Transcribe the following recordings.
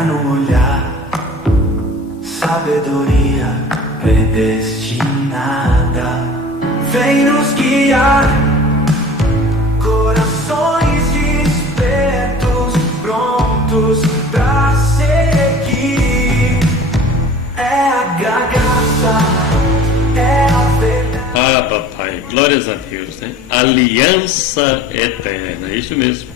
olhar no olhar, sabedoria predestinada vem nos guiar, corações despertos, prontos pra seguir. É a graça, é a verdade. Ah, papai, glórias a Deus, né? Aliança eterna, é isso mesmo.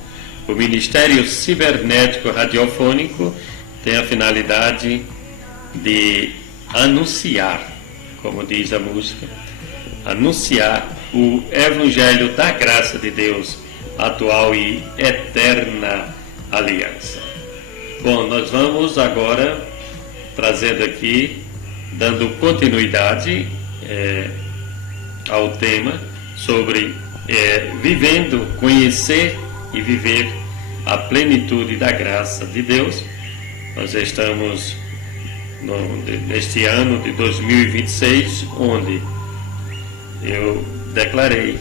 O Ministério Cibernético Radiofônico tem a finalidade de anunciar, como diz a música, anunciar o Evangelho da graça de Deus, atual e eterna aliança. Bom, nós vamos agora trazendo aqui, dando continuidade ao tema sobre vivendo, conhecer e viver a plenitude da graça de Deus. Nós estamos neste ano de 2026, onde eu declarei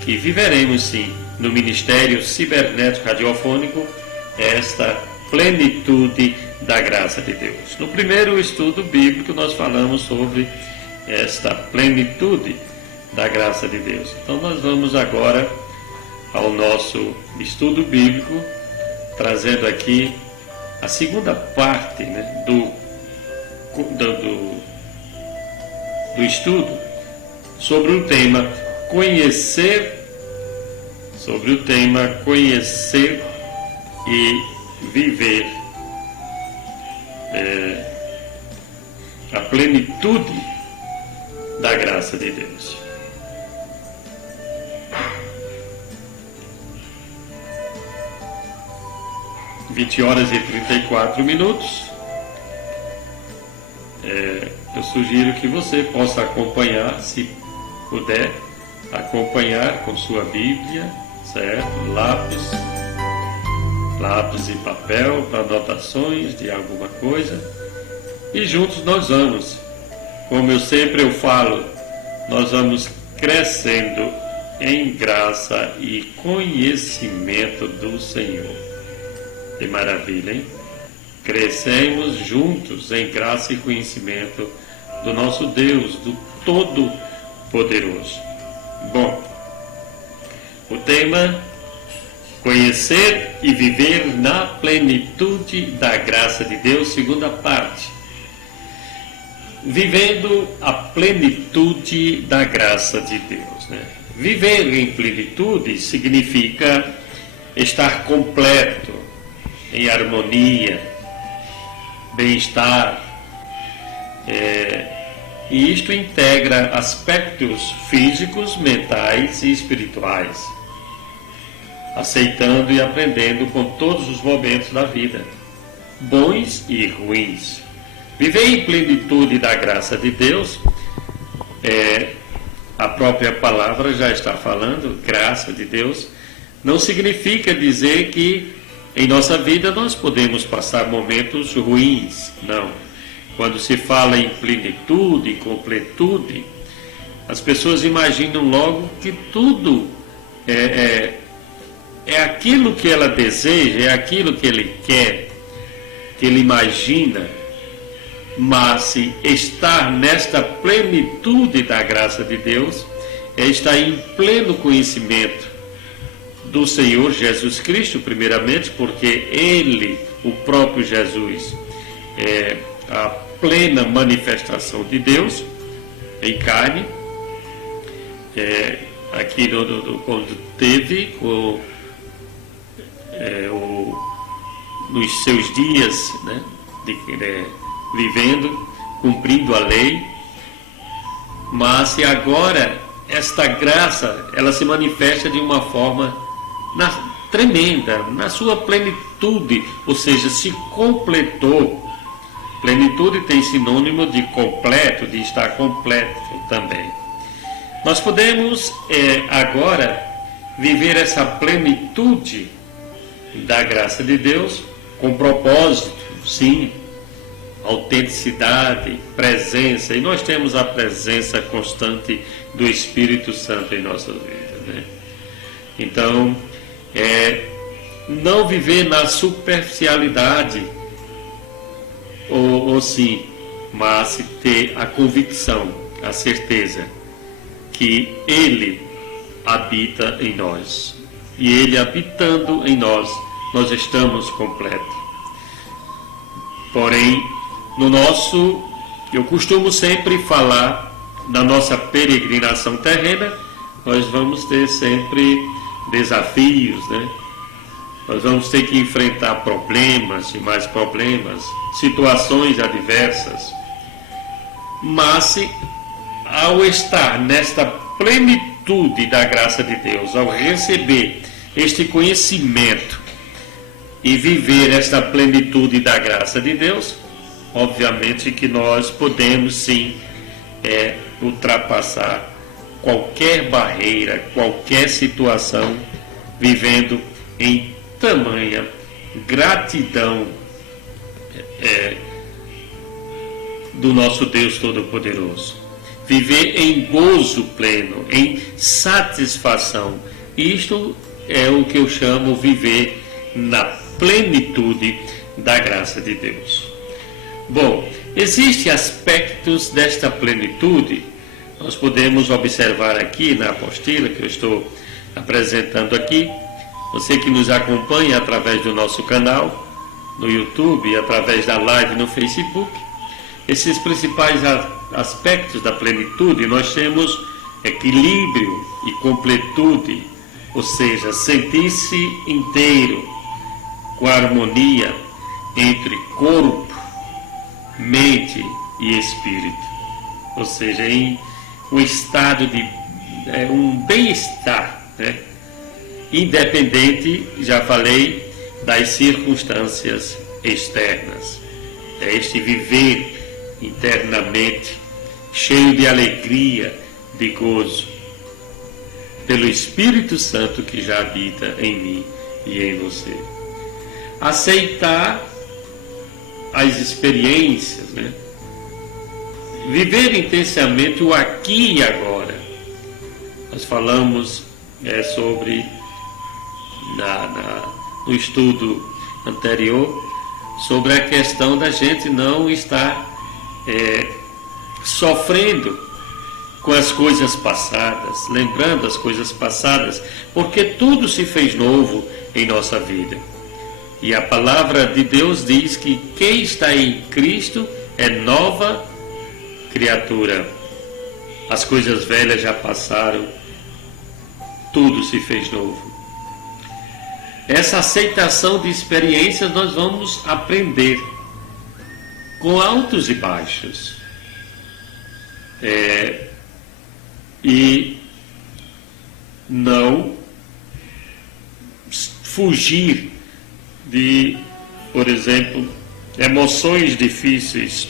que viveremos sim no Ministério Cibernético Radiofônico esta plenitude da graça de Deus. No primeiro estudo bíblico nós falamos sobre esta plenitude da graça de Deus. Então nós vamos agora ao nosso estudo bíblico, trazendo aqui a segunda parte, né, do estudo sobre o tema conhecer e viver a plenitude da graça de Deus. (20 horas e 34 minutos). Eu sugiro que você possa acompanhar, se puder, acompanhar com sua Bíblia, certo? Lápis e papel para anotações de alguma coisa. E juntos nós vamos, como eu sempre falo, nós vamos crescendo em graça e conhecimento do Senhor. Que maravilha, hein? Crescemos juntos em graça e conhecimento do nosso Deus, do Todo-Poderoso. Bom, o tema: conhecer e viver na plenitude da graça de Deus, segunda parte. Vivendo a plenitude da graça de Deus, né? Viver em plenitude significa estar completo, em harmonia, bem-estar, e isto integra aspectos físicos, mentais e espirituais, aceitando e aprendendo com todos os momentos da vida, bons e ruins. Viver em plenitude da graça de Deus, a própria palavra já está falando, graça de Deus, não significa dizer que em nossa vida nós podemos passar momentos ruins, não. Quando se fala em plenitude, completude, as pessoas imaginam logo que tudo é aquilo que ela deseja, é aquilo que ele quer, que ele imagina. Mas se estar nesta plenitude da graça de Deus é estar em pleno conhecimento do Senhor Jesus Cristo, primeiramente, porque Ele, o próprio Jesus, é a plena manifestação de Deus em carne. Aqui quando teve nos seus dias, né, vivendo, cumprindo a lei, mas se agora esta graça ela se manifesta de uma forma tremenda, na sua plenitude, ou seja, se completou. Plenitude tem sinônimo de completo, de estar completo também. Nós podemos agora viver essa plenitude da graça de Deus com propósito, sim, autenticidade, presença, e nós temos a presença constante do Espírito Santo em nossas vidas, né? Então, não viver na superficialidade ou sim, mas ter a convicção, a certeza que Ele habita em nós. E Ele habitando em nós, nós estamos completos. Porém, eu costumo sempre falar, na nossa peregrinação terrena, nós vamos ter sempre desafios, né? Nós vamos ter que enfrentar problemas e mais problemas, situações adversas. Mas, ao estar nesta plenitude da graça de Deus, ao receber este conhecimento e viver esta plenitude da graça de Deus, obviamente que nós podemos sim ultrapassar qualquer barreira, qualquer situação, vivendo em tamanha gratidão do nosso Deus Todo-Poderoso. Viver em gozo pleno, em satisfação. Isto é o que eu chamo viver na plenitude da graça de Deus. Bom, existem aspectos desta plenitude, nós podemos observar aqui na apostila que eu estou apresentando aqui. Você que nos acompanha através do nosso canal no YouTube e através da live no Facebook, esses principais aspectos da plenitude, nós temos equilíbrio e completude, ou seja, sentir-se inteiro, com harmonia entre corpo, mente e espírito, ou seja, em um estado de um bem-estar, né? Independente, já falei, das circunstâncias externas. É este viver internamente, cheio de alegria, de gozo, pelo Espírito Santo que já habita em mim e em você. Aceitar as experiências, né? Viver intensamente o aqui e agora. Nós falamos sobre, no estudo anterior, sobre a questão da gente não estar sofrendo com as coisas passadas, lembrando as coisas passadas, porque tudo se fez novo em nossa vida. E a palavra de Deus diz que quem está em Cristo é nova criatura. As coisas velhas já passaram, tudo se fez novo. Essa aceitação de experiências nós vamos aprender com altos e baixos. E não fugir de, por exemplo, emoções difíceis,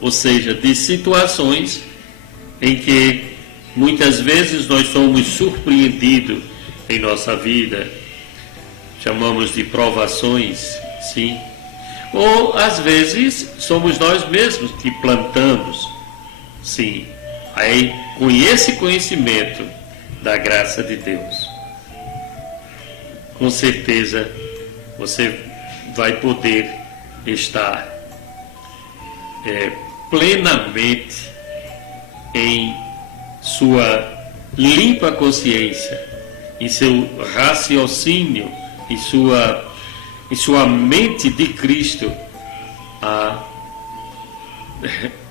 ou seja, de situações em que muitas vezes nós somos surpreendidos em nossa vida, chamamos de provações, sim, ou às vezes somos nós mesmos que plantamos, sim. Aí, com esse conhecimento da graça de Deus, com certeza você vai poder estar plenamente em sua limpa consciência, em seu raciocínio, em sua mente de Cristo, a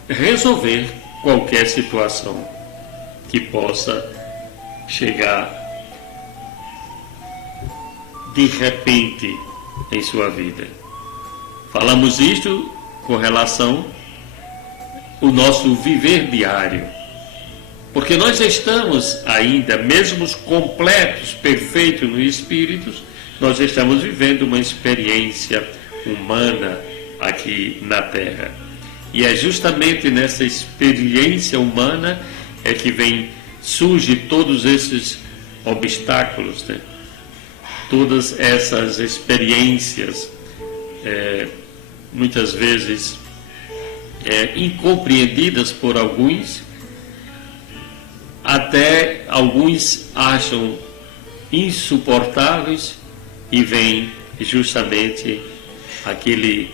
resolver qualquer situação que possa chegar de repente em sua vida. Falamos isto com relação ao nosso viver diário, porque nós estamos ainda, mesmo completos, perfeitos no Espírito, nós estamos vivendo uma experiência humana aqui na Terra. E é justamente nessa experiência humana que surge todos esses obstáculos, né? Todas essas experiências, muitas vezes incompreendidas por alguns, até alguns acham insuportáveis, e vem justamente aquele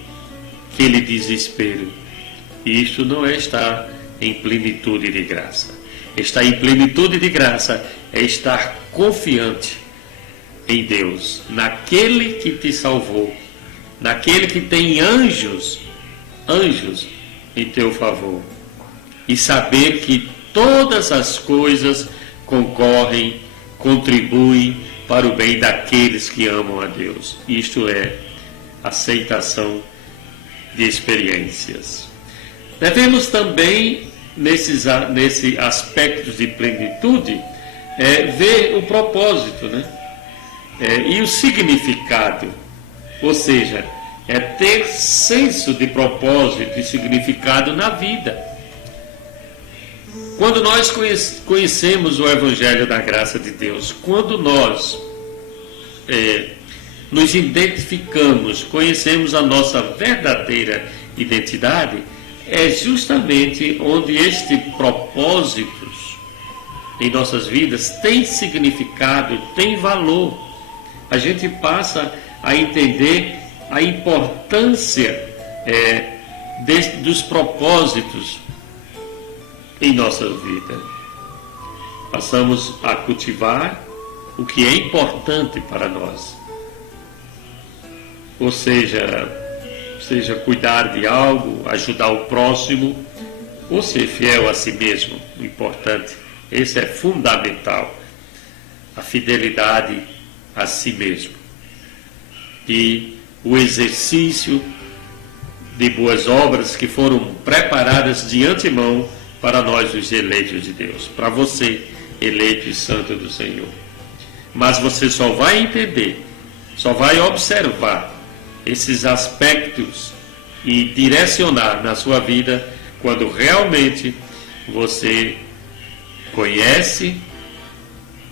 aquele desespero. Isto não é estar em plenitude de graça. Estar em plenitude de graça é estar confiante em Deus, naquele que te salvou, naquele que tem anjos em teu favor, e saber que todas as coisas contribuem para o bem daqueles que amam a Deus. Isto é aceitação de experiências. Devemos também, nesse aspecto de plenitude, ver o propósito, né? E o significado, ou seja, ter senso de propósito e significado na vida. Quando nós conhecemos o Evangelho da graça de Deus, quando nós nos identificamos, conhecemos a nossa verdadeira identidade, é justamente onde este propósito em nossas vidas tem significado, tem valor. A gente passa a entender a importância dos propósitos em nossa vida. Passamos a cultivar o que é importante para nós. Ou seja cuidar de algo, ajudar o próximo, ou ser fiel a si mesmo. O importante, esse é fundamental, a fidelidade a si mesmo. E o exercício de boas obras que foram preparadas de antemão para nós, os eleitos de Deus, para você, eleito e santo do Senhor. Mas você só vai entender, só vai observar esses aspectos e direcionar na sua vida quando realmente você conhece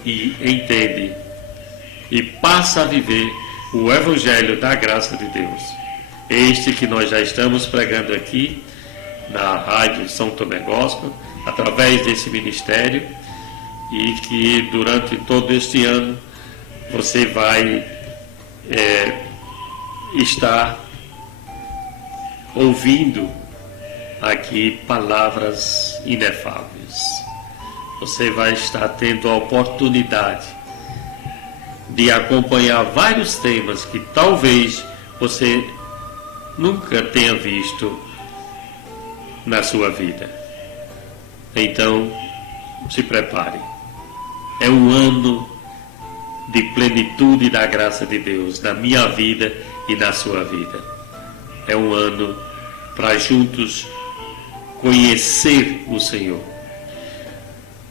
e entende e passa a viver o Evangelho da graça de Deus. Este que nós já estamos pregando aqui na Rádio São Tomé Gospel, através desse ministério, e que durante todo este ano você vai estar ouvindo aqui palavras inefáveis. Você vai estar tendo a oportunidade de acompanhar vários temas que talvez você nunca tenha visto na sua vida. Então, se prepare. É um ano de plenitude da graça de Deus na minha vida e na sua vida. É um ano para juntos conhecer o Senhor.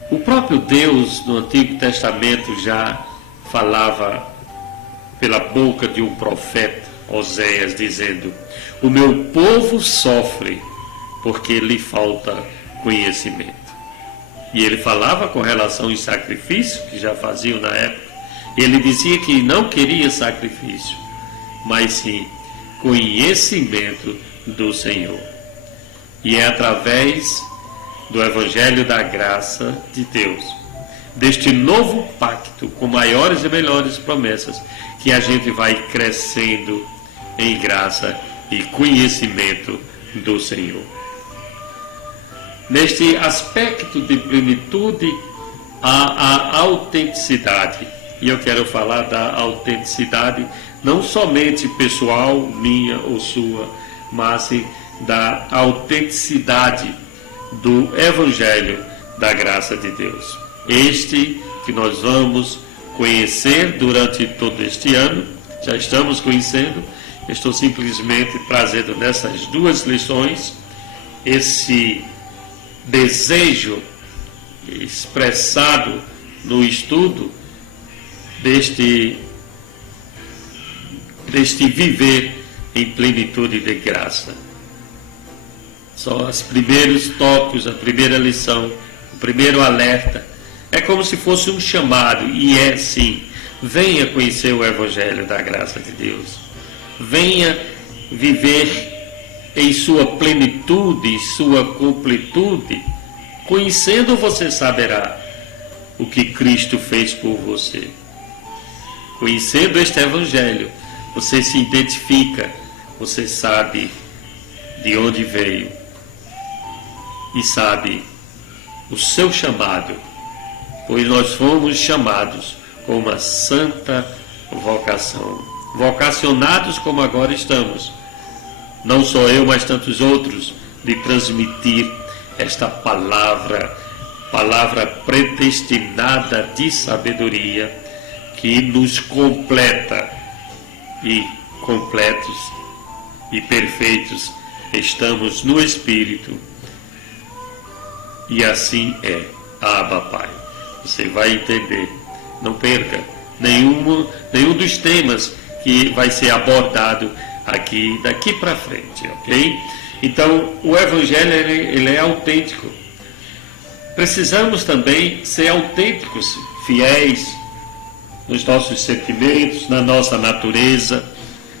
O próprio Deus no Antigo Testamento já falava pela boca de um profeta, Oséias, dizendo: o meu povo sofre porque lhe falta conhecimento. E ele falava com relação aos sacrifícios que já faziam na época. Ele dizia que não queria sacrifício, mas sim conhecimento do Senhor. E é através do Evangelho da graça de Deus, deste novo pacto com maiores e melhores promessas, que a gente vai crescendo em graça e conhecimento do Senhor. Neste aspecto de plenitude, há a autenticidade. E eu quero falar da autenticidade não somente pessoal, minha ou sua, mas da autenticidade do Evangelho da graça de Deus. Este que nós vamos conhecer durante todo este ano, já estamos conhecendo, estou simplesmente trazendo nessas duas lições esse desejo expressado no estudo deste viver em plenitude de graça. Só os primeiros tópicos, a primeira lição, o primeiro alerta, é como se fosse um chamado, e é sim: venha conhecer o Evangelho da graça de Deus, venha viver em sua plenitude, em sua completude. Conhecendo, você saberá o que Cristo fez por você. Conhecendo este Evangelho, você se identifica, você sabe de onde veio e sabe o seu chamado, pois nós fomos chamados com uma santa vocação, vocacionados como agora estamos, não só eu, mas tantos outros, de transmitir esta palavra predestinada de sabedoria, que nos completa, e completos e perfeitos estamos no Espírito. E assim é. Abba, Pai. Você vai entender. Não perca nenhum dos temas que vai ser abordado aqui, daqui para frente, ok? Então, o Evangelho ele é autêntico. Precisamos também ser autênticos, fiéis nos nossos sentimentos, na nossa natureza,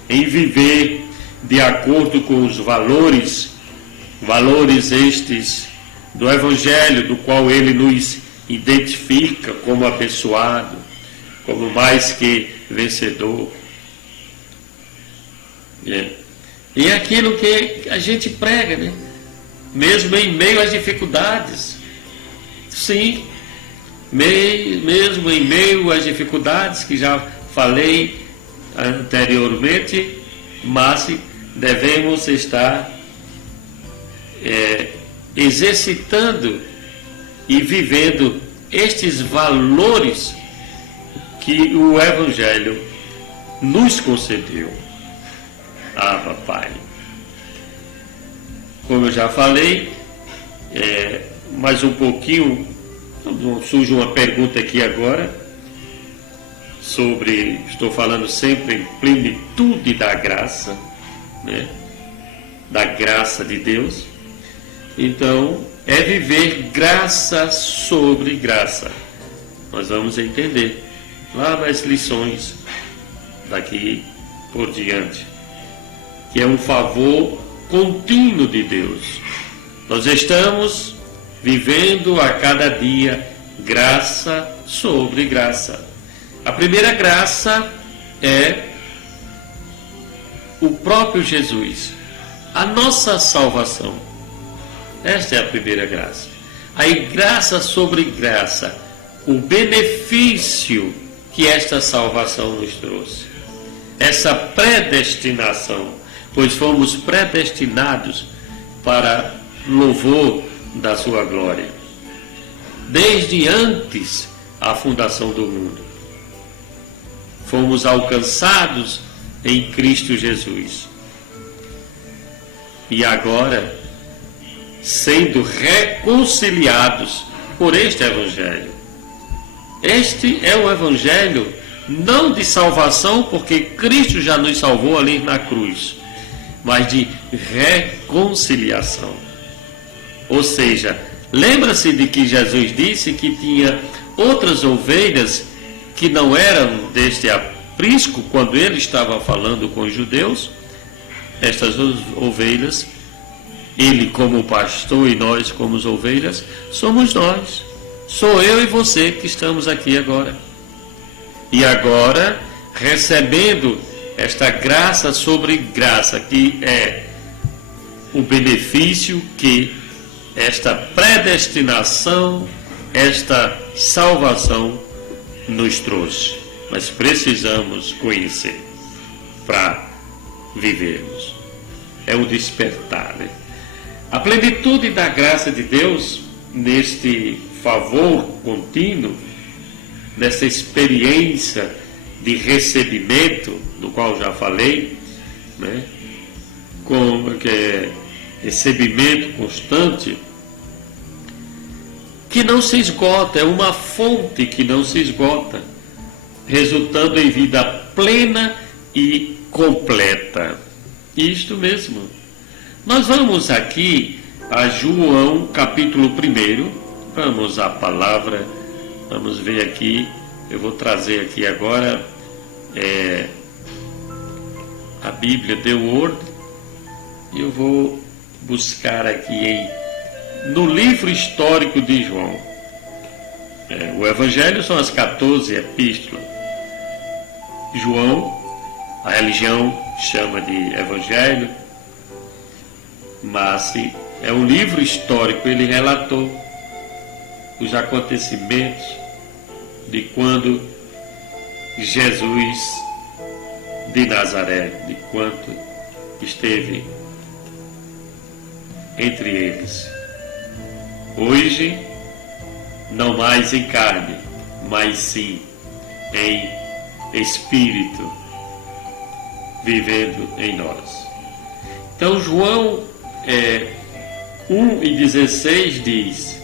em viver de acordo com os valores estes do Evangelho, do qual ele nos identifica como abençoado, como mais que vencedor. E é aquilo que a gente prega, né? Mesmo em meio às dificuldades. Sim, mesmo em meio às dificuldades que já falei anteriormente, mas devemos estar exercitando e vivendo estes valores que o Evangelho nos concedeu. Ah, Pai. Como eu já falei, mais um pouquinho, surge uma pergunta aqui agora, estou falando sempre em plenitude da graça, né? Da graça de Deus. Então, é viver graça sobre graça. Nós vamos entender lá nas lições daqui por diante, que é um favor contínuo de Deus. Nós estamos vivendo a cada dia graça sobre graça. A primeira graça é o próprio Jesus, a nossa salvação. Esta é a primeira graça. Aí, graça sobre graça, o benefício que esta salvação nos trouxe. Essa predestinação, pois fomos predestinados para louvor da sua glória. Desde antes a fundação do mundo, fomos alcançados em Cristo Jesus. E agora, sendo reconciliados por este Evangelho. Este é o Evangelho não de salvação, porque Cristo já nos salvou ali na cruz, mas de reconciliação. Ou seja, lembra-se de que Jesus disse que tinha outras ovelhas que não eram deste aprisco, quando ele estava falando com os judeus. Estas ovelhas, ele como pastor e nós como as ovelhas, somos nós. Sou eu e você que estamos aqui agora. E agora, recebendo esta graça sobre graça, que é o benefício que esta predestinação, esta salvação nos trouxe. Mas precisamos conhecer para vivermos. É o despertar, né? A plenitude da graça de Deus, neste favor contínuo, nessa experiência de recebimento, do qual já falei, né? Recebimento constante, que não se esgota, é uma fonte que não se esgota, resultando em vida plena e completa. Isto mesmo. Nós vamos aqui a João capítulo 1, vamos à palavra, vamos ver aqui, eu vou trazer aqui agora a Bíblia The Word, e eu vou buscar aqui no livro histórico de João. O Evangelho são as 14 epístolas. João, a religião chama de Evangelho, mas é um livro histórico. Ele relatou os acontecimentos de quando Jesus de Nazaré, de quanto esteve entre eles. Hoje, não mais em carne, mas sim em espírito, vivendo em nós. Então João 1:16 diz,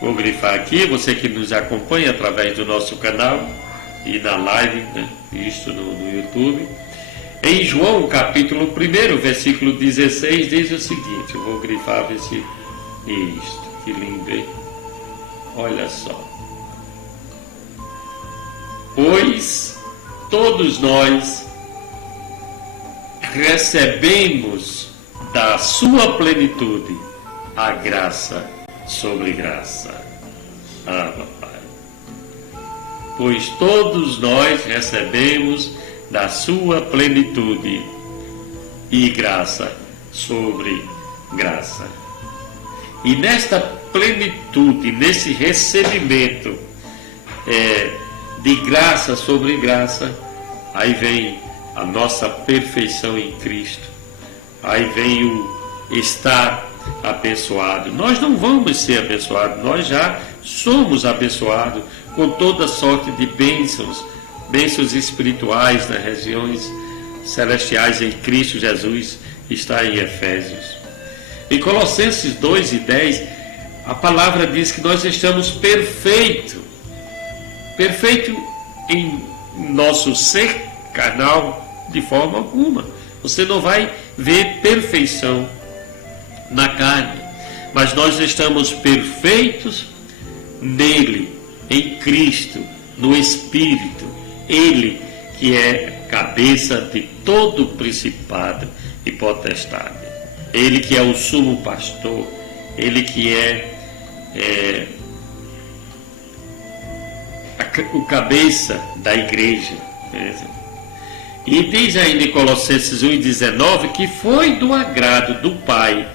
vou grifar aqui, você que nos acompanha através do nosso canal e na live, né, isto no YouTube. Em João, capítulo 1, versículo 16, diz o seguinte, eu vou grifar ver se isto, que lindo, hein? Olha só. Pois todos nós recebemos da sua plenitude a graça sobre graça. Ah, papai. Pois todos nós recebemos da sua plenitude e graça sobre graça. E nesta plenitude, nesse recebimento de graça sobre graça, aí vem a nossa perfeição em Cristo, aí vem o estar abençoado. Nós não vamos ser abençoados, nós já somos abençoados com toda sorte de bênçãos espirituais nas regiões celestiais em Cristo Jesus, está em Efésios. Em Colossenses 2:10, a palavra diz que nós estamos perfeito em nosso ser carnal de forma alguma. Você não vai ver perfeição na carne, mas nós estamos perfeitos nele, em Cristo, no Espírito. Ele que é cabeça de todo principado e potestade. Ele que é o sumo pastor. Ele que é o cabeça da igreja. E diz ainda em Colossenses 1:19 que foi do agrado do Pai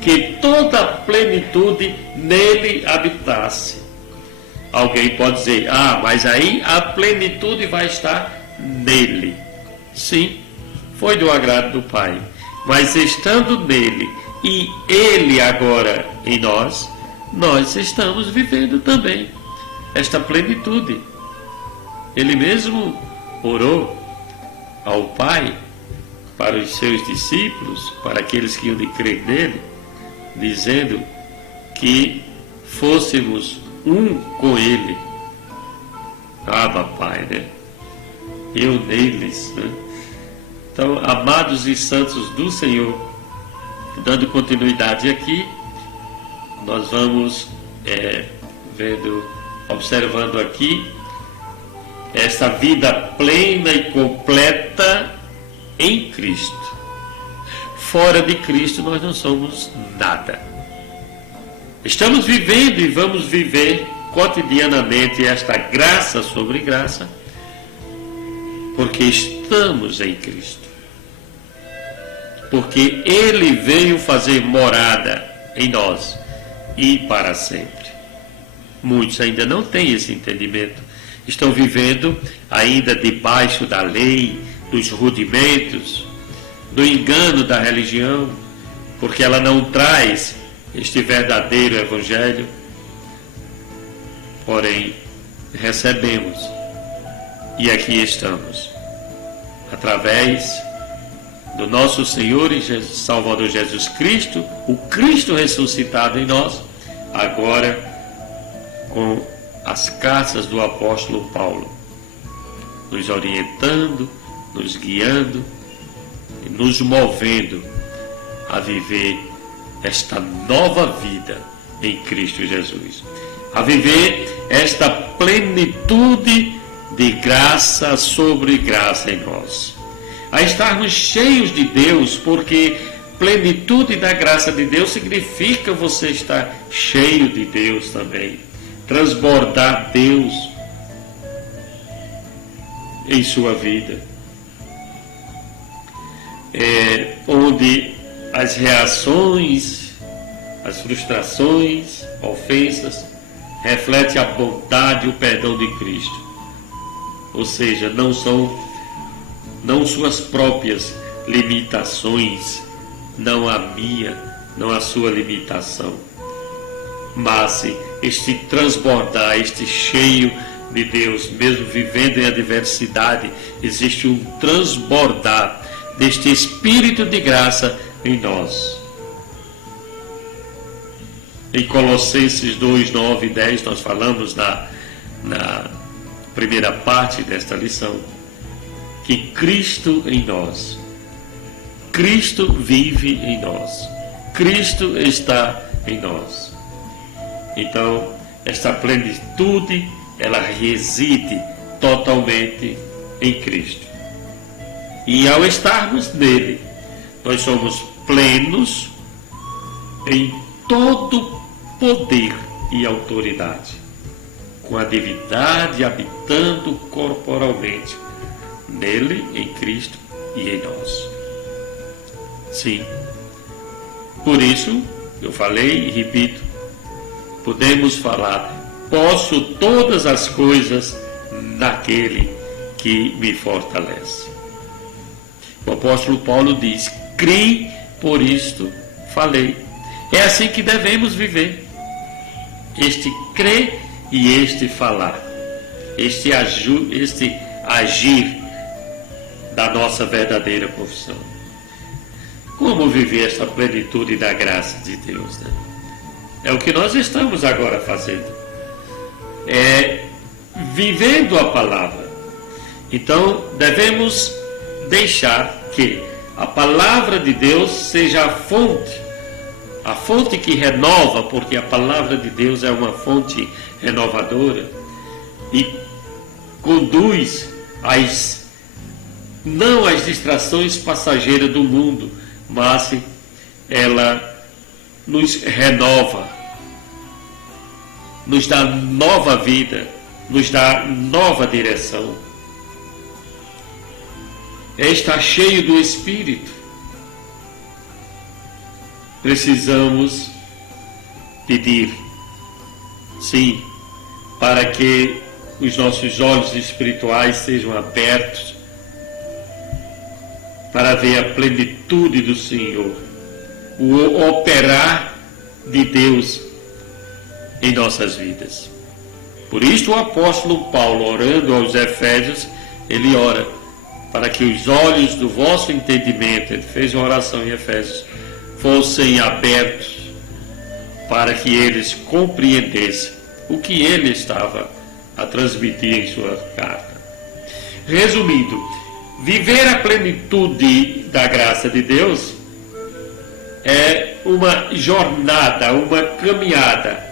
que toda a plenitude nele habitasse. Alguém pode dizer, mas aí a plenitude vai estar nele. Sim, foi do agrado do Pai. Mas estando nele e ele agora em nós, nós estamos vivendo também esta plenitude. Ele mesmo orou ao Pai para os seus discípulos, para aqueles que iam de crer nele, dizendo que fôssemos um com ele. Papai, né? Eu neles, né? Então, amados e santos do Senhor, dando continuidade aqui, nós vamos observando aqui esta vida plena e completa em Cristo. Fora de Cristo nós não somos nada. Estamos vivendo e vamos viver cotidianamente esta graça sobre graça, porque estamos em Cristo. Porque Ele veio fazer morada em nós e para sempre. Muitos ainda não têm esse entendimento. Estão vivendo ainda debaixo da lei, dos rudimentos, do engano da religião, porque ela não traz este verdadeiro evangelho. Porém, recebemos e aqui estamos, através do nosso Senhor e Salvador Jesus Cristo, o Cristo ressuscitado em nós, agora com as cartas do apóstolo Paulo, nos orientando, nos guiando e nos movendo a viver esta nova vida em Cristo Jesus, a viver esta plenitude de graça sobre graça em nós, a estarmos cheios de Deus, porque plenitude da graça de Deus significa você estar cheio de Deus também, transbordar Deus em sua vida, onde as reações, as frustrações, ofensas, reflete a bondade e o perdão de Cristo. Ou seja, não suas próprias limitações, não a minha, não a sua limitação, mas este transbordar, este cheio de Deus, mesmo vivendo em adversidade, existe um transbordar deste Espírito de graça em nós. Em Colossenses 2, 9 e 10, nós falamos na primeira parte desta lição, que Cristo em nós, Cristo vive em nós, Cristo está em nós. Então, esta plenitude, ela reside totalmente em Cristo. E ao estarmos nele, nós somos plenos em todo poder e autoridade, com a divindade habitando corporalmente nele, em Cristo e em nós. Sim, por isso eu falei e repito, podemos falar, posso todas as coisas naquele que me fortalece. O apóstolo Paulo diz, criei, por isto falei. É assim que devemos viver. Este crer e este falar. Este agir da nossa verdadeira profissão. Como viver essa plenitude da graça de Deus, né? É o que nós estamos agora fazendo. É vivendo a palavra. Então, devemos deixar que a palavra de Deus seja a fonte que renova, porque a palavra de Deus é uma fonte renovadora e conduz não às distrações passageiras do mundo, mas ela nos renova, nos dá nova vida, nos dá nova direção. Está cheio do Espírito. Precisamos pedir, sim, para que os nossos olhos espirituais sejam abertos para ver a plenitude do Senhor, o operar de Deus em nossas vidas. Por isso o apóstolo Paulo, orando aos Efésios, ele ora para que os olhos do vosso entendimento, ele fez uma oração em Efésios, fossem abertos para que eles compreendessem o que ele estava a transmitir em sua carta. Resumindo, viver a plenitude da graça de Deus é uma jornada, uma caminhada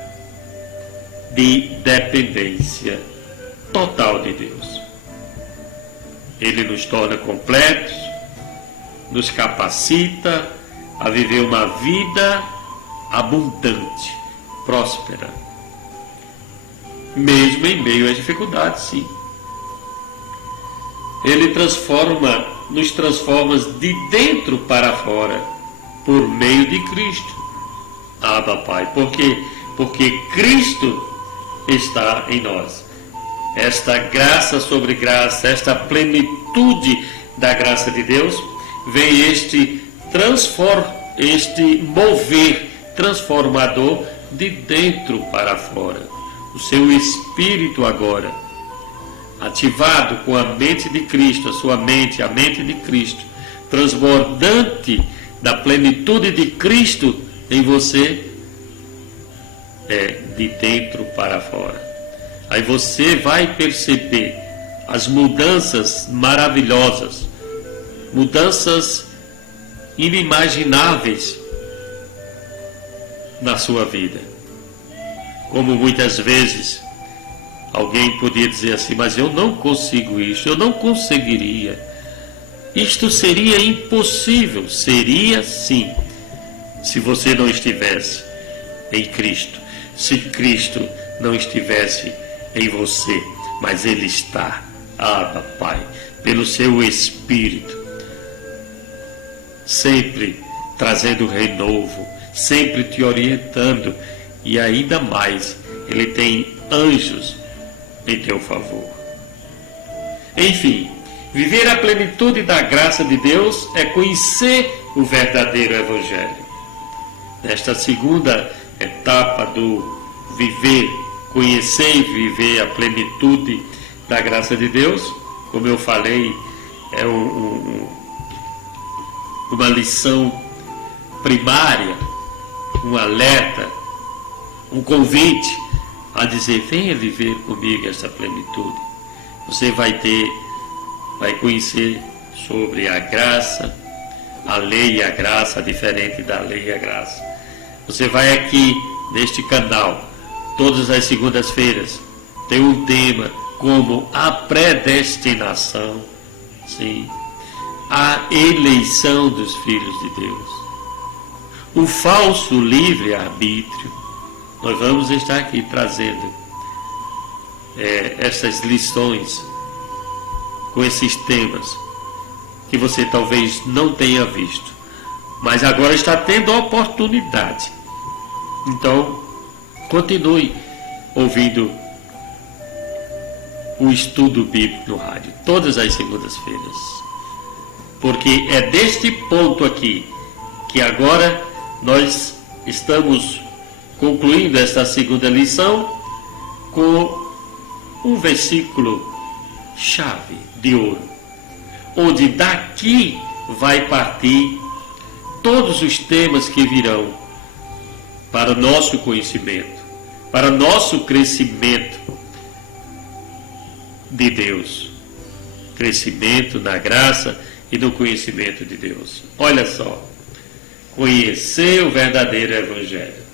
de dependência total de Deus. Ele nos torna completos, nos capacita a viver uma vida abundante, próspera, mesmo em meio às dificuldades, sim. Ele nos transforma de dentro para fora, por meio de Cristo. Abba, Pai, porque Cristo está em nós. Esta graça sobre graça, esta plenitude da graça de Deus, vem este mover transformador de dentro para fora. O seu espírito agora, ativado com a mente de Cristo, a sua mente, a mente de Cristo, transbordante da plenitude de Cristo em você, é de dentro para fora. Aí você vai perceber as mudanças maravilhosas, mudanças inimagináveis na sua vida. Como muitas vezes alguém podia dizer assim, mas eu não consigo isso, eu não conseguiria. Isto seria impossível. Seria sim, se você não estivesse em Cristo, se Cristo não estivesse em você, mas Ele está, Abba, Pai, pelo seu Espírito, sempre trazendo renovo, sempre te orientando, e ainda mais, Ele tem anjos em teu favor. Enfim, viver a plenitude da graça de Deus é conhecer o verdadeiro Evangelho. Nesta segunda etapa do viver, conhecer e viver a plenitude da graça de Deus, como eu falei, é uma lição primária, um alerta, um convite a dizer: venha viver comigo essa plenitude. Você vai conhecer sobre a graça, a lei e a graça, diferente da lei e a graça. Você vai aqui neste canal, todas as segundas-feiras, tem um tema como a predestinação, sim, a eleição dos filhos de Deus, o falso livre-arbítrio. Nós vamos estar aqui trazendo essas lições com esses temas que você talvez não tenha visto, mas agora está tendo a oportunidade. Então, continue ouvindo o estudo bíblico no rádio, todas as segundas-feiras, porque é deste ponto aqui que agora nós estamos concluindo esta segunda lição com um versículo chave de ouro, onde daqui vai partir todos os temas que virão para o nosso conhecimento, para o nosso crescimento de Deus, crescimento na graça e no conhecimento de Deus. Olha só, conhecer o verdadeiro Evangelho.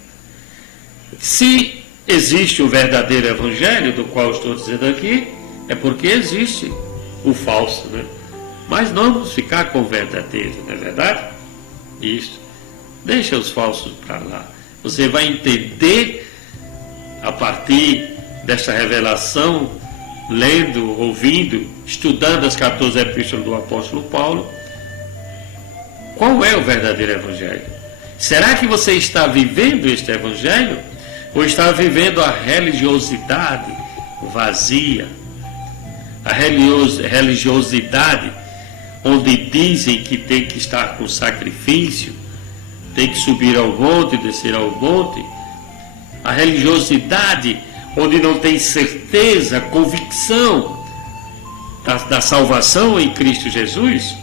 Se existe o verdadeiro Evangelho, do qual estou dizendo aqui, é porque existe o falso, né? Mas não vamos ficar com o verdadeiro, não é verdade? Isso. Deixa os falsos para lá. Você vai entender a partir desta revelação, lendo, ouvindo, estudando as 14 epístolas do apóstolo Paulo, qual é o verdadeiro Evangelho. Será que você está vivendo este Evangelho? Ou está vivendo a religiosidade vazia? A religiosidade onde dizem que tem que estar com sacrifício, tem que subir ao monte, descer ao monte. A religiosidade onde não tem certeza, convicção da salvação em Cristo Jesus.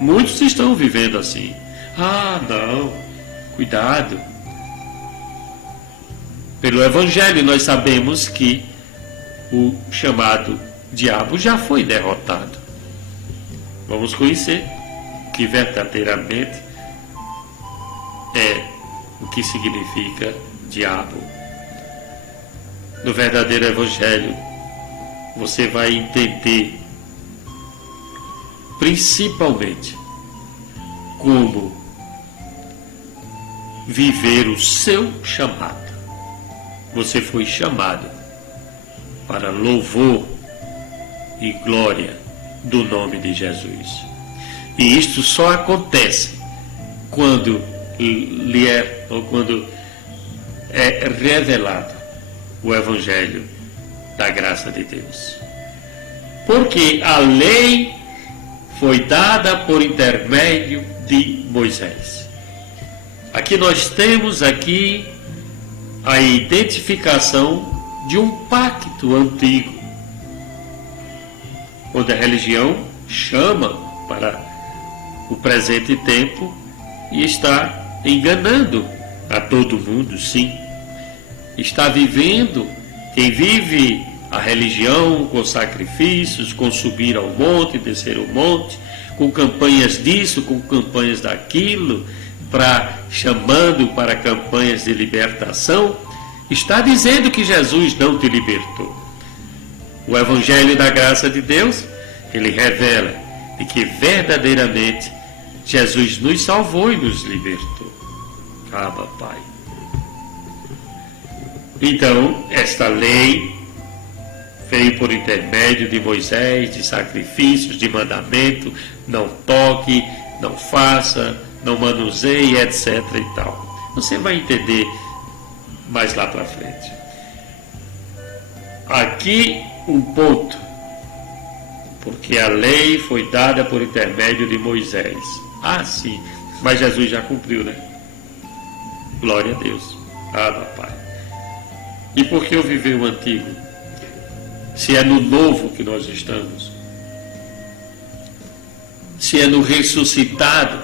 Muitos estão vivendo assim. Ah, não, cuidado. Pelo Evangelho nós sabemos que o chamado diabo já foi derrotado. Vamos conhecer o que verdadeiramente é o que significa diabo. No verdadeiro Evangelho você vai entender principalmente como viver o seu chamado. Você foi chamado para louvor e glória do nome de Jesus. E isto só acontece quando é revelado o Evangelho da graça de Deus. Porque a lei foi dada por intermédio de Moisés. Aqui nós temos a identificação de um pacto antigo, onde a religião chama para o presente tempo e está enganando a todo mundo, sim. Está vivendo, quem vive a religião com sacrifícios, com subir ao monte, descer ao monte, com campanhas disso, com campanhas daquilo, chamando para campanhas de libertação, está dizendo que Jesus não te libertou. O Evangelho da graça de Deus, ele revela de que verdadeiramente Jesus nos salvou e nos libertou. Ah, papai. Então, esta lei veio por intermédio de Moisés, de sacrifícios, de mandamento, não toque, não faça, não manuseie, etc. e tal. Você vai entender mais lá para frente. Aqui um ponto, porque a lei foi dada por intermédio de Moisés. Ah, sim, mas Jesus já cumpriu, né? Glória a Deus. Ah, papai. E por que eu vivi o antigo? Se é no novo que nós estamos, se é no ressuscitado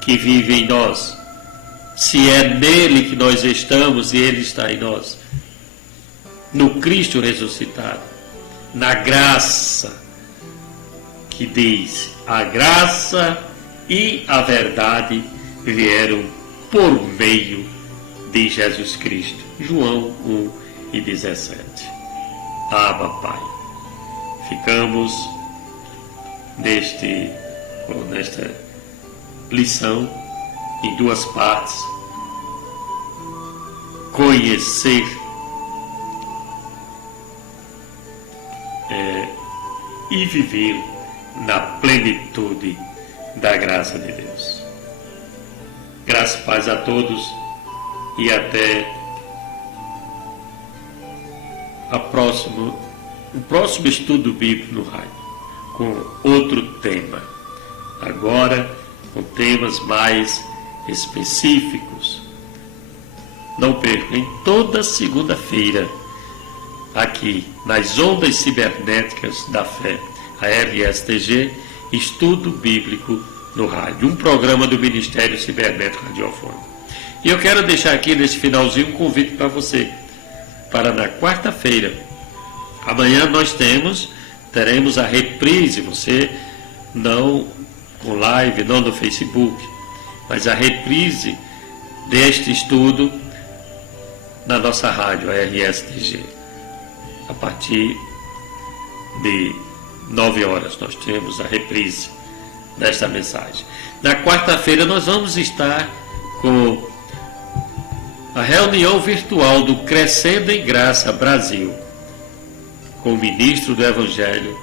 que vive em nós, se é nele que nós estamos e ele está em nós, no Cristo ressuscitado, na graça que diz: a graça e a verdade vieram por meio de Jesus Cristo. João 1:17. Abba, Pai. Ficamos nesta lição em duas partes. Conhecer e viver na plenitude da graça de Deus. Graça e paz a todos e até o próximo estudo bíblico no rádio, com outro tema. Agora com temas mais específicos. Não percam, em toda segunda-feira, aqui nas ondas cibernéticas da fé, a RSTG, estudo bíblico no rádio, um programa do Ministério Cibernético Radiofônico. E eu quero deixar aqui nesse finalzinho um convite para você, para na quarta-feira. Amanhã nós teremos a reprise, você não com live, não no Facebook, mas a reprise deste estudo na nossa rádio, a RSTG. A partir de 9 horas nós temos a reprise desta mensagem. Na quarta-feira nós vamos estar com a reunião virtual do Crescendo em Graça Brasil, com o ministro do Evangelho,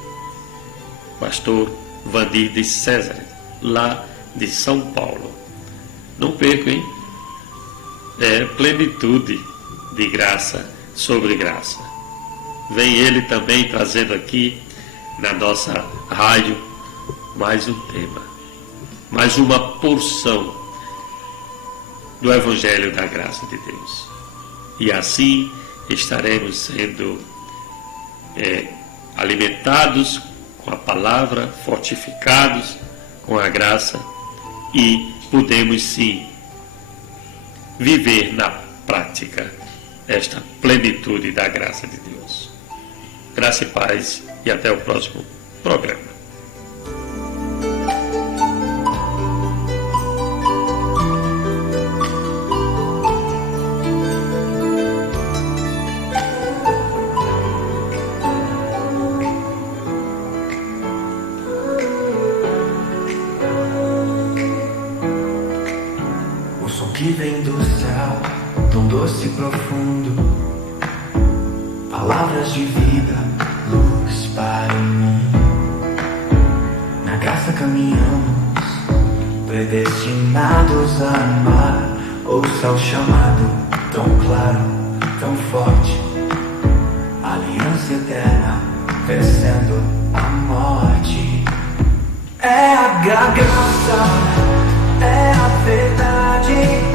pastor Vandir de César, lá de São Paulo. Não percam, hein? É plenitude de graça sobre graça. Vem ele também trazendo aqui na nossa rádio mais um tema, mais uma porção do Evangelho da graça de Deus. E assim estaremos sendo alimentados com a palavra, fortificados com a graça e podemos sim viver na prática esta plenitude da graça de Deus. Graça e paz e até o próximo programa. O som que vem do céu, tão doce e profundo, palavras de vida, luz para mim. Na graça caminhamos, predestinados a amar. Ouça o chamado, tão claro, tão forte. Aliança eterna, vencendo a morte. É a graça, é a verdade.